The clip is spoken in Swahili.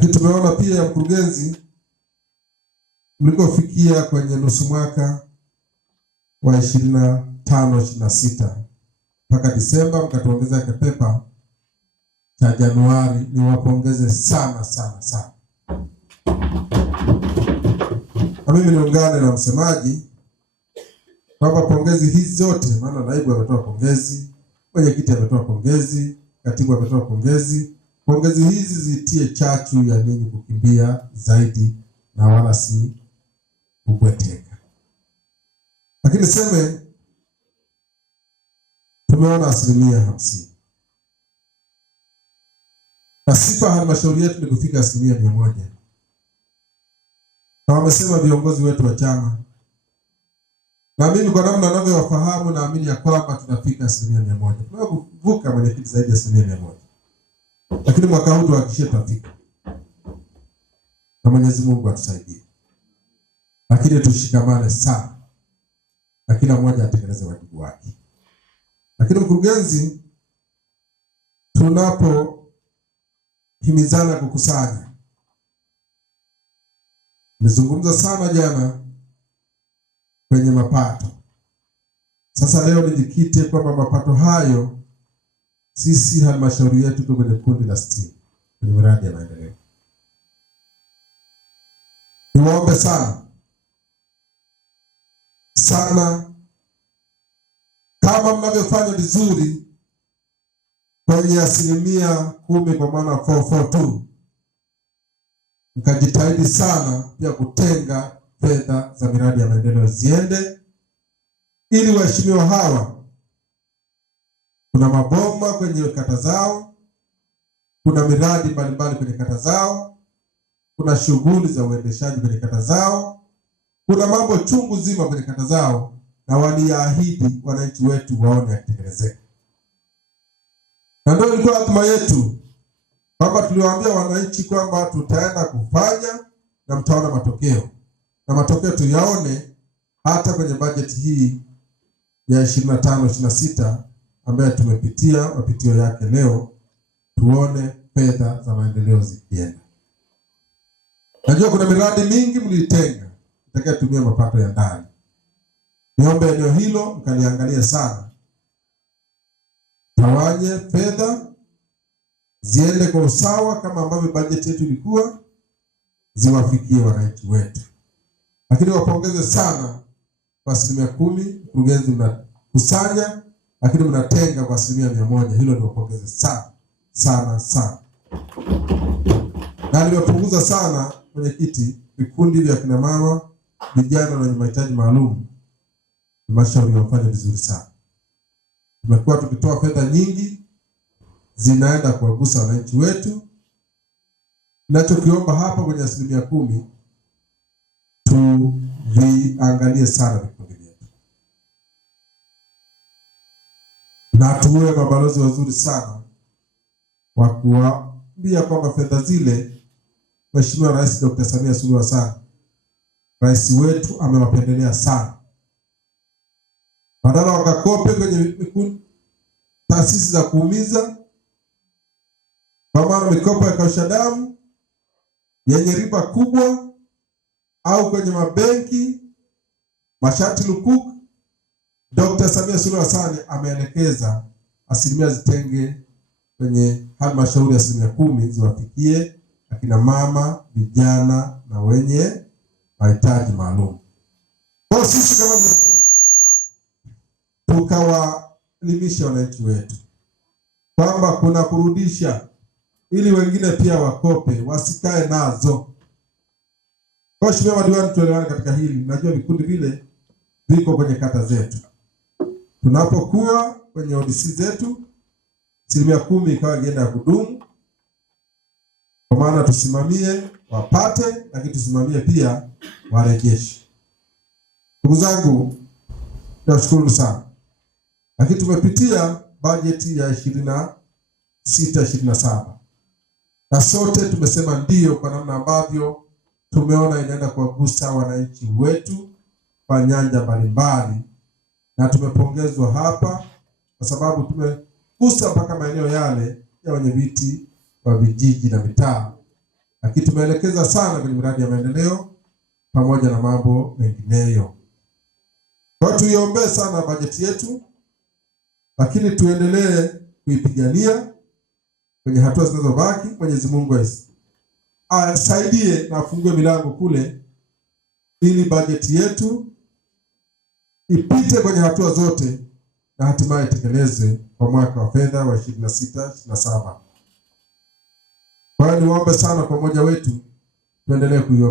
Lakini tumeona pia mkurugenzi, mlikofikia kwenye nusu mwaka wa 25-26 mpaka Disemba mkatuongeza kipepa cha Januari, niwapongeze sana sana sana. Na mimi niungane na msemaji kwamba pongezi hizi zote, maana naibu ametoa pongezi, mwenyekiti ametoa pongezi, katibu ametoa pongezi. Pongezi hizi zitie chachu ya ninyi kukimbia zaidi na wala si kubweteka. Lakini seme tumeona 50%. Na sifa halmashauri yetu ni kufika 100%. Na wamesema viongozi wetu wa chama. Na mimi kwa namna ninavyowafahamu naamini ya kwamba tunafika 100%. Tunavuka mwenyekiti zaidi ya 100%. Lakini mwaka huu tuhakikishe tutafika. Na Mwenyezi Mungu atusaidie. Lakini tushikamane sana. Na kila mmoja atekeleze wajibu wake. Lakini mkurugenzi, tunapohimizana kukusanya, nizungumza sana jana kwenye mapato. Sasa leo nijikite kwamba mapato hayo sisi halmashauri yetu tuko kwenye kundi la 60 kwenye miradi ya maendeleo. Niwaombe sana sana, kama mnavyofanya vizuri kwenye 10% kwa maana 442, mkajitahidi sana pia kutenga fedha za miradi ya maendeleo ziende, ili waheshimiwa hawa, kuna mabomba kwenye kata zao, kuna miradi mbalimbali kwenye kata zao, kuna shughuli za uendeshaji kwenye kata zao, kuna mambo chungu zima kwenye kata zao, na waliahidi wananchi wetu waone yakitekelezeka. Na ndio ilikuwa hatima yetu, kwamba tuliwaambia wananchi kwamba tutaenda kufanya na mtaona matokeo. Na matokeo tuyaone hata kwenye bajeti hii ya 25-26 ambayo tumepitia mapitio yake leo, tuone fedha za maendeleo zikienda. Najua kuna miradi mingi mlitenga itakayotumia mapato ya ndani. Niombe eneo hilo mkaliangalie sana. Tawanye fedha ziende kwa usawa kama ambavyo bajeti yetu ilikuwa, ziwafikie wananchi wetu. Lakini wapongeze sana kwa 10%. Mkurugenzi, mnakusanya lakini mnatenga kwa 100%. Hilo niwapongeze sana sana sana. Na nimepunguza sana mwenyekiti, vikundi vya kina mama, vijana wenye mahitaji maalum. Halmashauri wafanya vizuri sana. Tumekuwa tukitoa fedha nyingi zinaenda kuwagusa wananchi wetu. Ninachokiomba hapa kwenye 10%, tuviangalie sana vikundi vyetu. Na tuwe mabalozi wazuri sana wa kuambia kwamba fedha zile Mheshimiwa Rais Dr. Samia Suluhu Hassan, rais wetu, amewapendelea sana. Badala wakakope kwenye taasisi za kuumiza, kwa maana mikopo ya kausha damu yenye riba kubwa, au kwenye mabenki masharti lukuku, Dr. Samia Suluhu Hassan ameelekeza 10% zitenge kwenye halmashauri, 10% ziwafikie akina mama, vijana na wenye mahitaji maalum. Kwa sisi kama tukawaelimisha wananchi wetu kwamba kuna kurudisha, ili wengine pia wakope, wasikae nazo. Kwa Mheshimiwa madiwani, tuelewane katika hili. Najua vikundi vile viko kwenye kata zetu. Tunapokuwa kwenye ODC zetu, 10% ikawa agenda ya kudumu, kwa maana tusimamie wapate, lakini tusimamie pia warejeshe. Ndugu zangu, nashukuru sana. Lakini tumepitia bajeti ya 26-27. Na sote tumesema ndio kwa namna ambavyo tumeona inaenda kuwagusa wananchi wetu kwa nyanja mbalimbali. Na tumepongezwa hapa kwa sababu tumegusa mpaka maeneo yale ya wenye viti wa vijiji na mitaa. lakini tumeelekeza sana kwenye miradi ya maendeleo pamoja na mambo mengineyo. Kwa tuiombee sana bajeti yetu, lakini tuendelee kuipigania kwenye hatua zinazobaki. Mwenyezi Mungu asaidie na afungue milango kule, ili bajeti yetu ipite kwenye hatua zote na hatimaye itekelezwe kwa mwaka wa fedha wa 26/27. Kwa hiyo niwaombe sana kwa umoja wetu tuendelee kuiombea.